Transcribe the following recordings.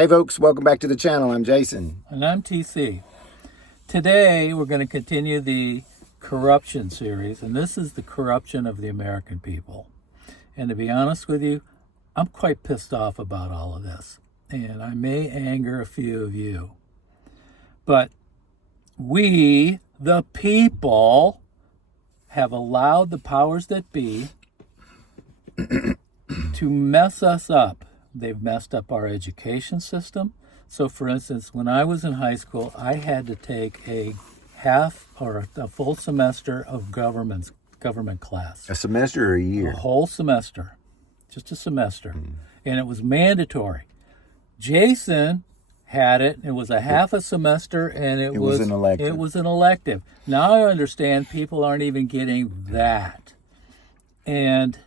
Hey folks, welcome back to the channel. I'm Jason. And I'm TC. Today we're going to continue the corruption series, and this is the corruption of the American people. And to be honest with you, I'm quite pissed off about all of this, and I may anger a few of you. But we, the people, have allowed the powers that be to mess us up. They've messed up our education system. So, for instance, when I was in high school, I had to take a half or a full semester of government class. A semester or a year? A whole semester, just a semester. And it was mandatory. Jason had it. It was a half a semester, and it was an elective. It was an elective. Now I understand people aren't even getting that. And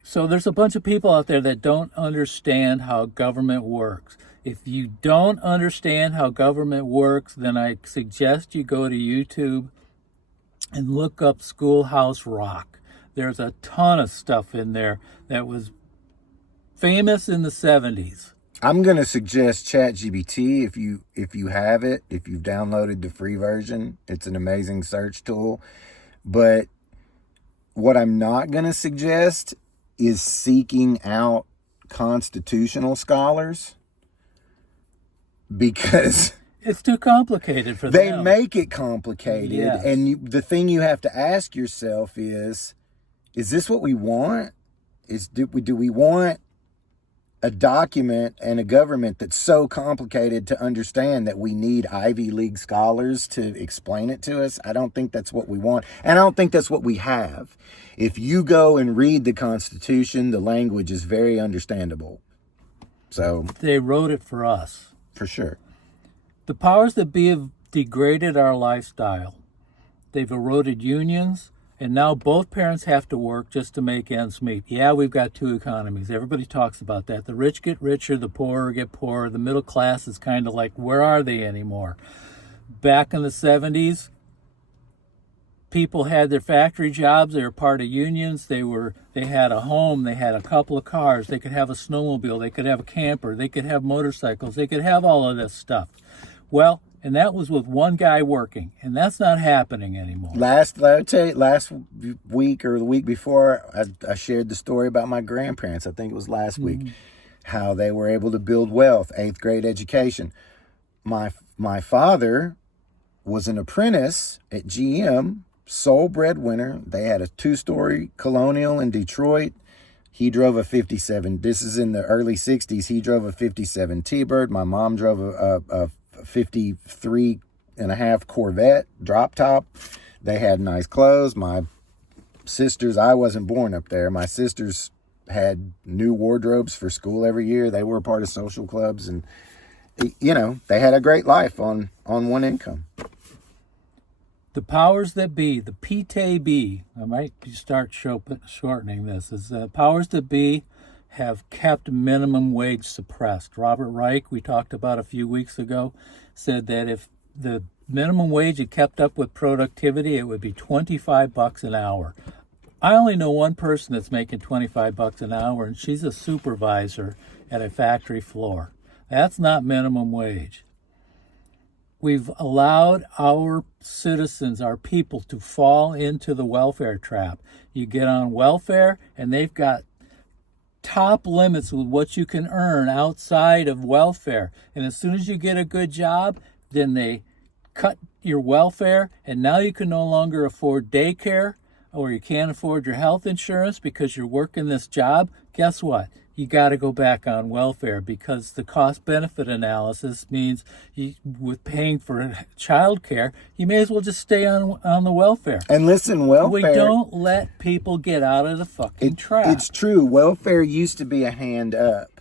so there's a bunch of people out there that don't understand how government works. If you don't understand how government works, then I suggest you go to YouTube and look up Schoolhouse Rock. There's a ton of stuff in there that was famous in the 70s. I'm going to suggest ChatGPT if you have it, if you've downloaded the free version. It's an amazing search tool. But what I'm not going to suggest is seeking out constitutional scholars, because it's too complicated for them. They them. make it complicated. Yes. And the thing you have to ask yourself is this what we want? Do we want a document and a government that's so complicated to understand that we need Ivy League scholars to explain it to us? I don't think that's what we want. And I don't think that's what we have. If you go and read the Constitution, the language is very understandable. So they wrote it for us. For sure. The powers that be have degraded our lifestyle. They've eroded unions, and now both parents have to work just to make ends meet. Yeah, we've got two economies. Everybody talks about that. The rich get richer, the poor get poorer. The middle class is kind of like, where are they anymore? Back in the 70s, people had their factory jobs. They were part of unions. They had a home. They had a couple of cars. They could have a snowmobile. They could have a camper. They could have motorcycles. They could have all of this stuff. Well, and that was with one guy working, and that's not happening anymore. Last week or the week before, I shared the story about my grandparents. I think it was last week, how they were able to build wealth, 8th grade education. My father was an apprentice at GM, sole breadwinner. They had a 2-story Colonial in Detroit. He drove a 57. This is in the early 60s. He drove a 57 T-Bird. My mom drove a 53 and a half Corvette drop top. They had nice clothes. My sisters, I wasn't born up there. My sisters had new wardrobes for school every year. They were a part of social clubs, and they had a great life on one income. The powers that be, the PTB, I might start shortening this, is the powers that be have kept minimum wage suppressed. Robert Reich, we talked about a few weeks ago, said that if the minimum wage had kept up with productivity, it would be $25 an hour. I only know one person that's making $25 an hour, and she's a supervisor at a factory floor. That's not minimum wage. We've allowed our citizens, our people, to fall into the welfare trap. You get on welfare, and they've got top limits with what you can earn outside of welfare. And as soon as you get a good job, then they cut your welfare, and now you can no longer afford daycare, or you can't afford your health insurance because you're working this job. Guess what? You got to go back on welfare, because the cost-benefit analysis means with paying for child care, you may as well just stay on the welfare. And listen, welfare... We don't let people get out of the fucking trap. It's true. Welfare used to be a hand up.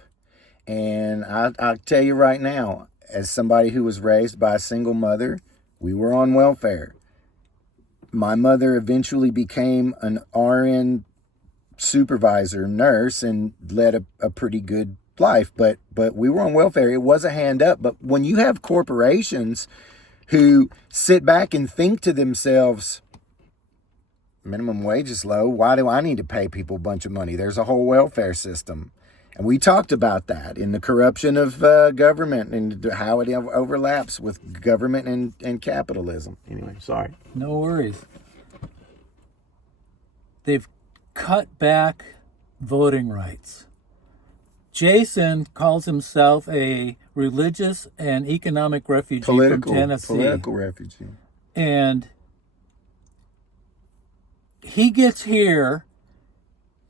And I'll tell you right now, as somebody who was raised by a single mother, we were on welfare. My mother eventually became an RN supervisor, nurse, and led a pretty good life, but we were on welfare. It was a hand up. But when you have corporations who sit back and think to themselves, minimum wage is low, why do I need to pay people a bunch of money? There's a whole welfare system. And we talked about that in the corruption of government and how it overlaps with government and capitalism. Anyway, sorry. No worries. They've cut back voting rights. Jason calls himself a religious and economic refugee from Tennessee. Political refugee. And he gets here,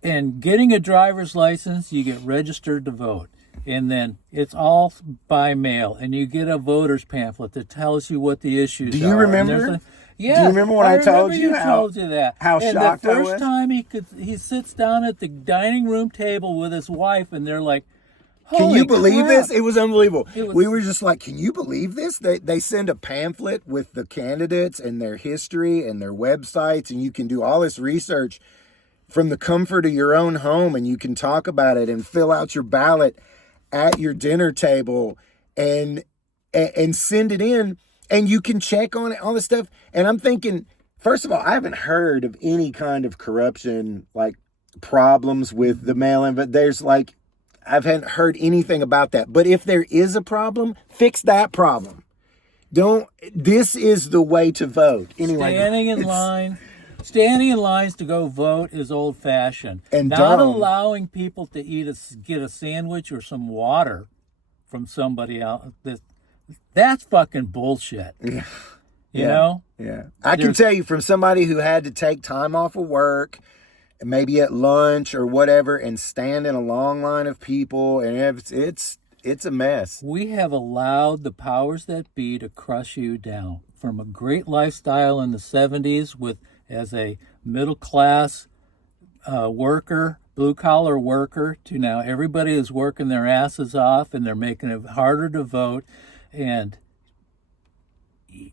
and getting a driver's license, you get registered to vote. And then it's all by mail, and you get a voter's pamphlet that tells you what the issues are. Do you remember? Yeah. Do you remember when I told you told you that? how and shocked I the was? first time he sits down at the dining room table with his wife, and they're like, can you believe crap. this? It was unbelievable. It was- We were just like, can you believe this? They send a pamphlet with the candidates and their history and their websites, and you can do all this research from the comfort of your own home, and you can talk about it and fill out your ballot at your dinner table and send it in, and you can check on it, all this stuff. And I'm thinking, first of all, I haven't heard of any kind of corruption, like problems with the mail-in, but there's like, I haven't heard anything about that. But if there is a problem, fix that problem. This is the way to vote. Anyway, Standing in lines to go vote is old-fashioned. And not dumb. allowing people to get a sandwich or some water from somebody else. That's fucking bullshit. Yeah. You know? Yeah. I can tell you from somebody who had to take time off of work, maybe at lunch or whatever, and stand in a long line of people, and it's a mess. We have allowed the powers that be to crush you down. From a great lifestyle in the 70s as a middle-class worker, blue-collar worker, to now everybody is working their asses off, and they're making it harder to vote. And the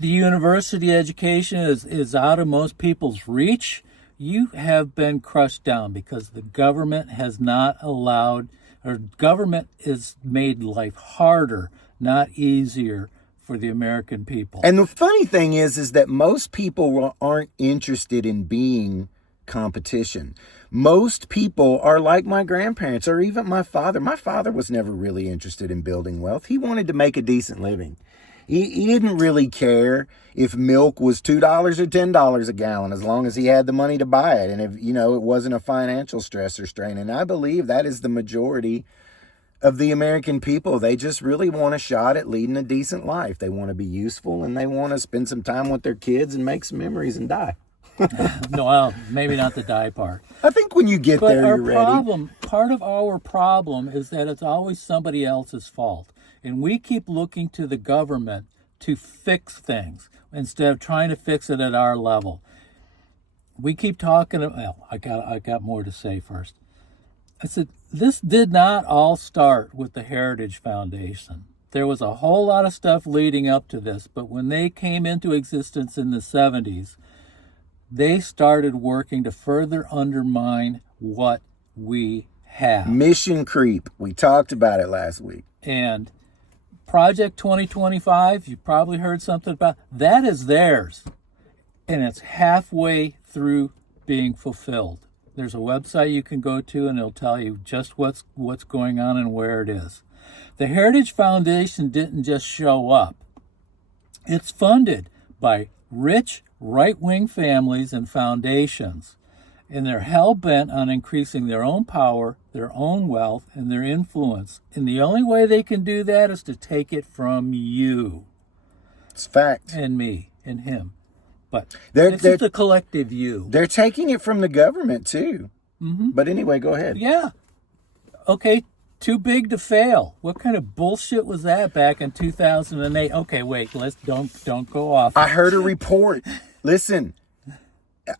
university education is out of most people's reach. You have been crushed down because the government has not allowed, or government has made life harder, not easier for the American people. And the funny thing is that most people aren't interested in being competition. Most people are like my grandparents or even my father. My father was never really interested in building wealth. He wanted to make a decent living. He didn't really care if milk was $2 or $10 a gallon, as long as he had the money to buy it. And if, it wasn't a financial stress or strain. And I believe that is the majority of the American people. They just really want a shot at leading a decent life. They want to be useful, and they want to spend some time with their kids and make some memories and die. No, well, maybe not the die part. I think when you get there, you're ready. Part of our problem is that it's always somebody else's fault. And we keep looking to the government to fix things instead of trying to fix it at our level. We keep talking, well, I got more to say first. I said, this did not all start with the Heritage Foundation. There was a whole lot of stuff leading up to this, but when they came into existence in the 70s, they started working to further undermine what we have. Mission creep. We talked about it last week. And Project 2025, you probably heard something about, that is theirs. And it's halfway through being fulfilled. There's a website you can go to, and it'll tell you just what's going on and where it is. The Heritage Foundation didn't just show up. It's funded by rich right-wing families and foundations, and they're hell-bent on increasing their own power, their own wealth, and their influence. And the only way they can do that is to take it from you. It's fact. And me and him. But They're it's the collective you. They're taking it from the government too. Mm-hmm. But anyway, go ahead. Yeah. Okay, too big to fail. What kind of bullshit was that back in 2008? Okay, wait, don't go off. I heard a report. Listen,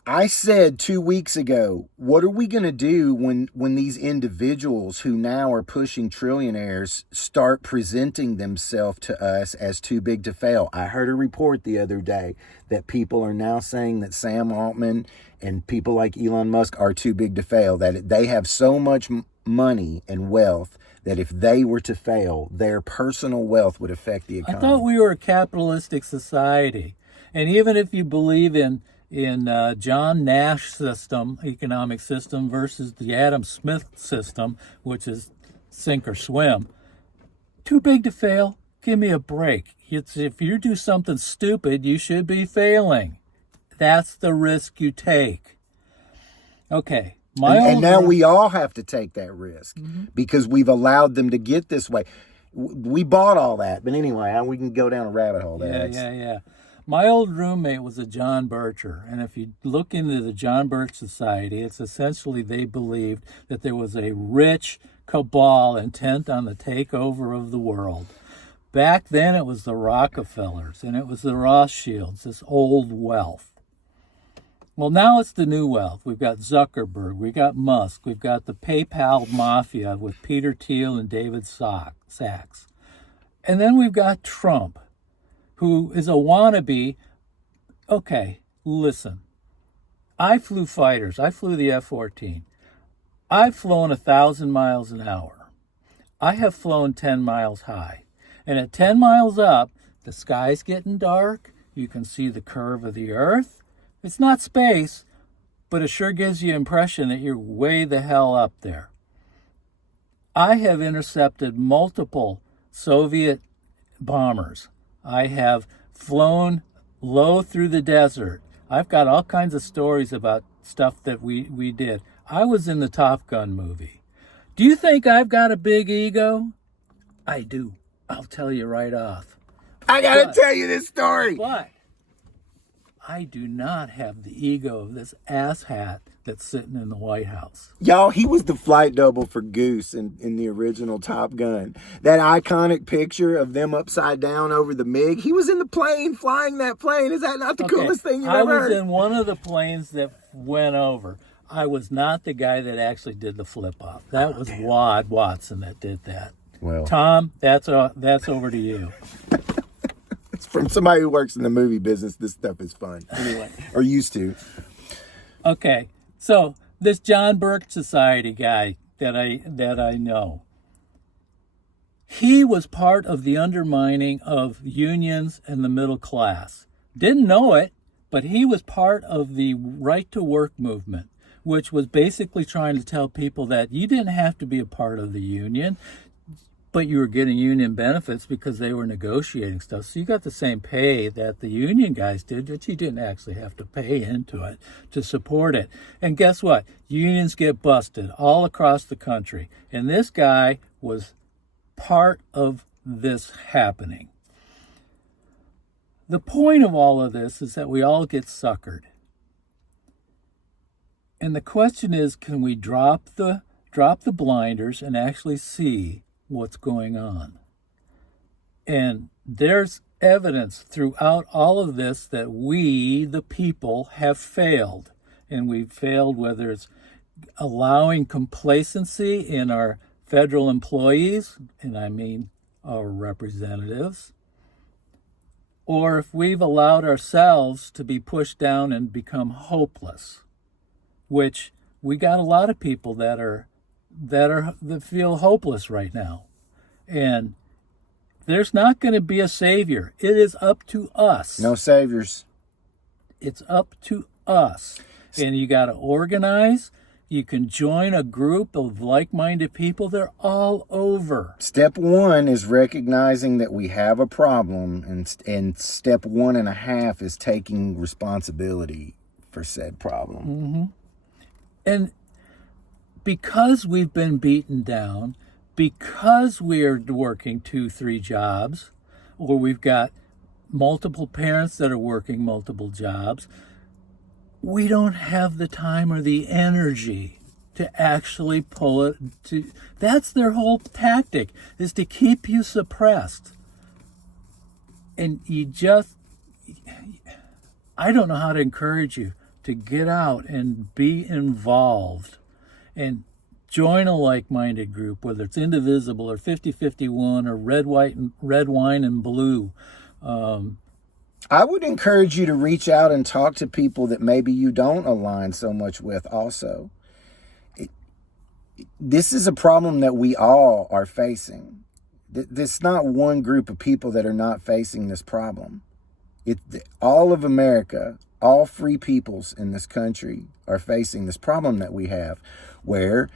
I said 2 weeks ago, what are we going to do when these individuals who now are pushing trillionaires start presenting themselves to us as too big to fail? I heard a report the other day that people are now saying that Sam Altman and people like Elon Musk are too big to fail, that they have so much money and wealth that if they were to fail, their personal wealth would affect the economy. I thought we were a capitalistic society. And even if you believe in in John Nash system, economic system, versus the Adam Smith system, which is sink or swim. Too big to fail? Give me a break. If you do something stupid, you should be failing. That's the risk you take. Okay. And now we all have to take that risk because we've allowed them to get this way. We bought all that. But anyway, we can go down a rabbit hole there. Yeah. My old roommate was a John Bircher, and if you look into the John Birch Society, it's essentially they believed that there was a rich cabal intent on the takeover of the world. Back then, it was the Rockefellers, and it was the Rothschilds, this old wealth. Well, now it's the new wealth. We've got Zuckerberg, we've got Musk, we've got the PayPal mafia with Peter Thiel and David Sachs. And then we've got Trump, who is a wannabe. Okay, listen. I flew fighters. I flew the F-14. I've flown 1,000 miles an hour. I have flown 10 miles high. And at 10 miles up, the sky's getting dark. You can see the curve of the earth. It's not space, but it sure gives you the impression that you're way the hell up there. I have intercepted multiple Soviet bombers. I have flown low through the desert. I've got all kinds of stories about stuff that we did. I was in the Top Gun movie. Do you think I've got a big ego? I do. I'll tell you right off. I gotta tell you this story. But I do not have the ego of this asshat that's sitting in the White House. Y'all, he was the flight double for Goose in the original Top Gun. That iconic picture of them upside down over the MiG. He was in the plane, flying that plane. Is that not the coolest thing you've ever heard? I was in one of the planes that went over. I was not the guy that actually did the flip-off. That was Wad Watson that did that. Well, Tom, that's over to you. From somebody who works in the movie business, this stuff is fun. Anyway, or used to. Okay, so this John Birch Society guy that I know, he was part of the undermining of unions and the middle class. Didn't know it, but he was part of the right to work movement, which was basically trying to tell people that you didn't have to be a part of the union, but you were getting union benefits because they were negotiating stuff. So you got the same pay that the union guys did, but you didn't actually have to pay into it to support it. And guess what? Unions get busted all across the country. And this guy was part of this happening. The point of all of this is that we all get suckered. And the question is, can we drop the blinders and actually see what's going on? And there's evidence throughout all of this that we, the people, have failed. And we've failed whether it's allowing complacency in our federal employees, and I mean our representatives, or if we've allowed ourselves to be pushed down and become hopeless, which we got a lot of people that feel hopeless right now. And there's not going to be a savior. It is up to us. No saviors. It's up to us. And you got to organize. You can join a group of like-minded people. They're all over. Step one is recognizing that we have a problem, and step 1.5 is taking responsibility for said problem. Mm-hmm. And because we've been beaten down, because we're working 2-3 jobs, or we've got multiple parents that are working multiple jobs, we don't have the time or the energy to actually pull it. That's their whole tactic, is to keep you suppressed. And I don't know how to encourage you to get out and be involved and join a like-minded group, whether it's Indivisible or 5051 or Red, Wine, and Blue. I would encourage you to reach out and talk to people that maybe you don't align so much with also. This is a problem that we all are facing. There's not one group of people that are not facing this problem. All of America all free peoples in this country are facing this problem that we have, where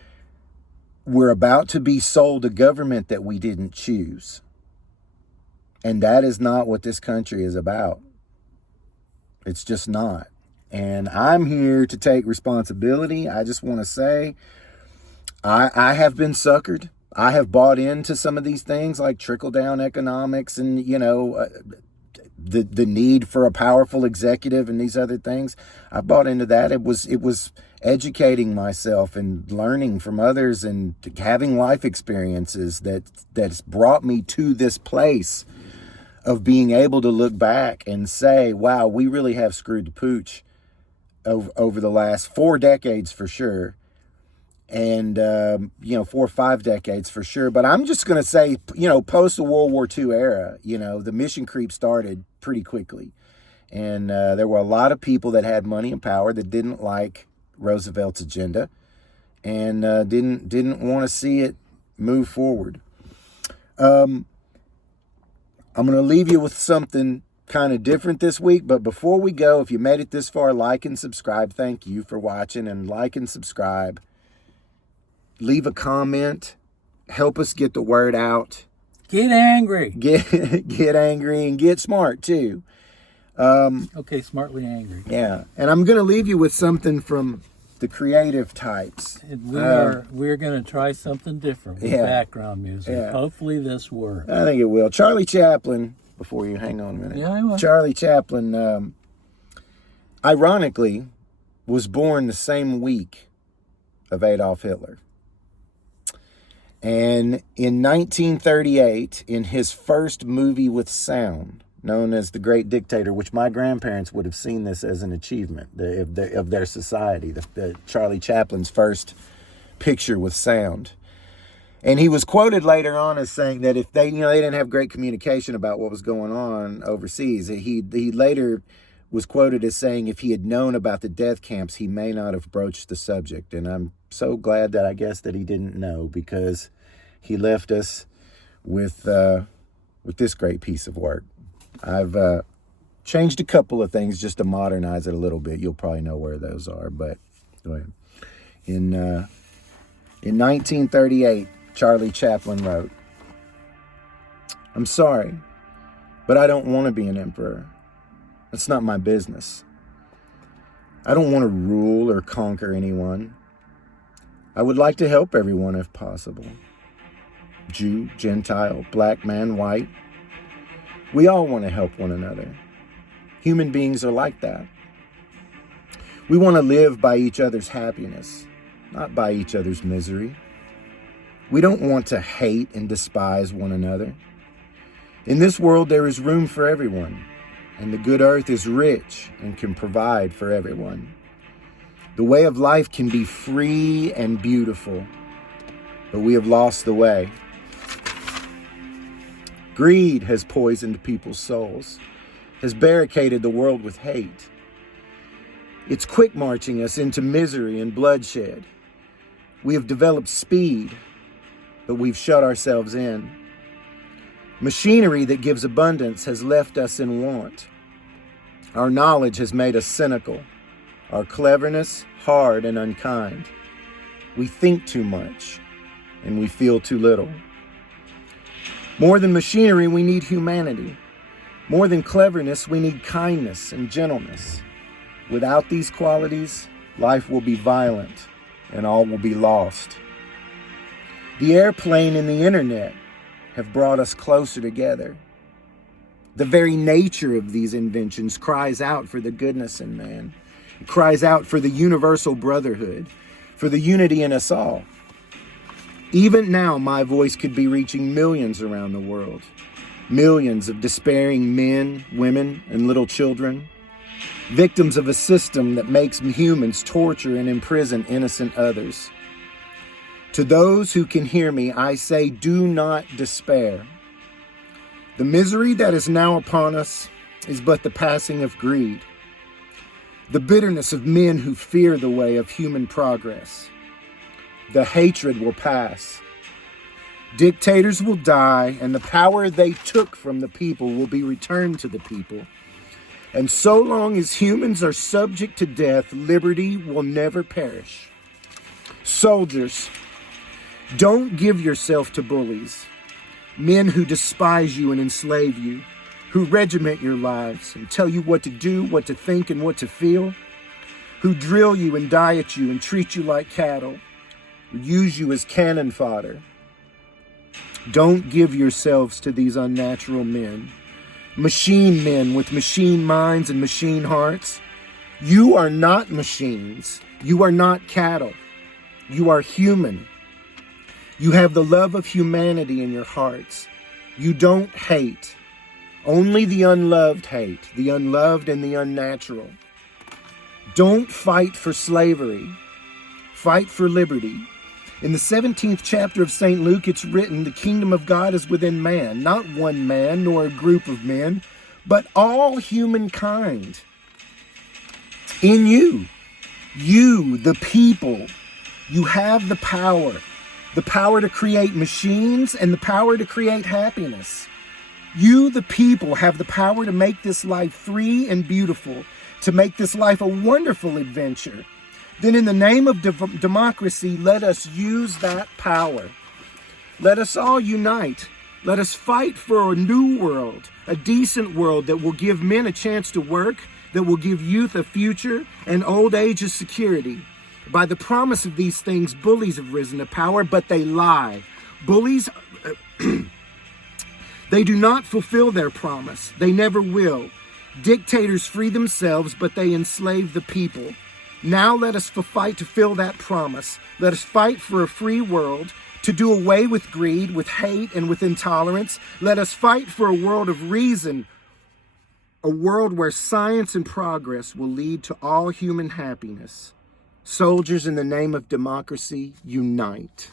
we're about to be sold a government that we didn't choose. And that is not what this country is about. It's just not. And I'm here to take responsibility. I just want to say, I have been suckered. I have bought into some of these things like trickle-down economics and, the need for a powerful executive and these other things. I bought into that. It was educating myself and learning from others and having life experiences that's brought me to this place of being able to look back and say, wow, we really have screwed the pooch over the last 4 decades for sure. And, 4 or 5 decades for sure. But I'm just going to say, post the World War II era, the mission creep started pretty quickly. And there were a lot of people that had money and power that didn't like Roosevelt's agenda and didn't want to see it move forward. I'm going to leave you with something kind of different this week. But before we go, if you made it this far, like and subscribe. Thank you for watching, and like and subscribe. Leave a comment. Help us get the word out. Get angry. Get angry and get smart too. Okay, smartly angry. Yeah. And I'm going to leave you with something from the creative types. And we're going to try something different with background music. Yeah. Hopefully this works. I think it will. Charlie Chaplin, before you hang on a minute. Yeah, I will. Charlie Chaplin, ironically, was born the same week of Adolf Hitler. And in 1938, in his first movie with sound, known as The Great Dictator, which my grandparents would have seen this as an achievement of their society, the Charlie Chaplin's first picture with sound. And he was quoted later on as saying that if they didn't have great communication about what was going on overseas, he later was quoted as saying if he had known about the death camps, he may not have broached the subject. And I'm so glad that I guess that he didn't know, because he left us with this great piece of work. I've changed a couple of things just to modernize it a little bit. You'll probably know where those are, but go ahead. In 1938, Charlie Chaplin wrote, "I'm sorry, but I don't want to be an emperor. That's not my business. I don't want to rule or conquer anyone. I would like to help everyone if possible. Jew, Gentile, black man, white. We all want to help one another. Human beings are like that. We want to live by each other's happiness, not by each other's misery. We don't want to hate and despise one another. In this world, there is room for everyone, and the good earth is rich and can provide for everyone. The way of life can be free and beautiful, but we have lost the way. Greed has poisoned people's souls, has barricaded the world with hate. It's quick marching us into misery and bloodshed. We have developed speed, but we've shut ourselves in. Machinery that gives abundance has left us in want. Our knowledge has made us cynical, our cleverness hard and unkind. We think too much, and we feel too little. More than machinery, we need humanity. More than cleverness, we need kindness and gentleness. Without these qualities, life will be violent and all will be lost. The airplane and the internet have brought us closer together. The very nature of these inventions cries out for the goodness in man. It cries out for the universal brotherhood, for the unity in us all. Even now, my voice could be reaching millions around the world. Millions of despairing men, women, and little children. Victims of a system that makes humans torture and imprison innocent others. To those who can hear me, I say, do not despair. The misery that is now upon us is but the passing of greed. The bitterness of men who fear the way of human progress. The hatred will pass. Dictators will die, and the power they took from the people will be returned to the people. And so long as humans are subject to death, liberty will never perish. Soldiers, don't give yourself to bullies, men who despise you and enslave you, who regiment your lives and tell you what to do, what to think, and what to feel, who drill you and diet you and treat you like cattle, who use you as cannon fodder. Don't give yourselves to these unnatural men, machine men with machine minds and machine hearts. You are not machines. You are not cattle. You are human. You have the love of humanity in your hearts. You don't hate. Only the unloved hate, the unloved and the unnatural. Don't fight for slavery. Fight for liberty. In the 17th chapter of St. Luke, it's written, the kingdom of God is within man, not one man nor a group of men, but all humankind. In you, the people, you have the power to create machines and the power to create happiness. You, the people, have the power to make this life free and beautiful, to make this life a wonderful adventure. Then in the name of democracy, let us use that power. Let us all unite. Let us fight for a new world, a decent world that will give men a chance to work, that will give youth a future, and old age a security. By the promise of these things, bullies have risen to power, but they lie. Bullies, they do not fulfill their promise. They never will. Dictators free themselves, but they enslave the people. Now let us fight to fill that promise. Let us fight for a free world, to do away with greed, with hate, and with intolerance. Let us fight for a world of reason, a world where science and progress will lead to all human happiness. Soldiers, in the name of democracy, unite.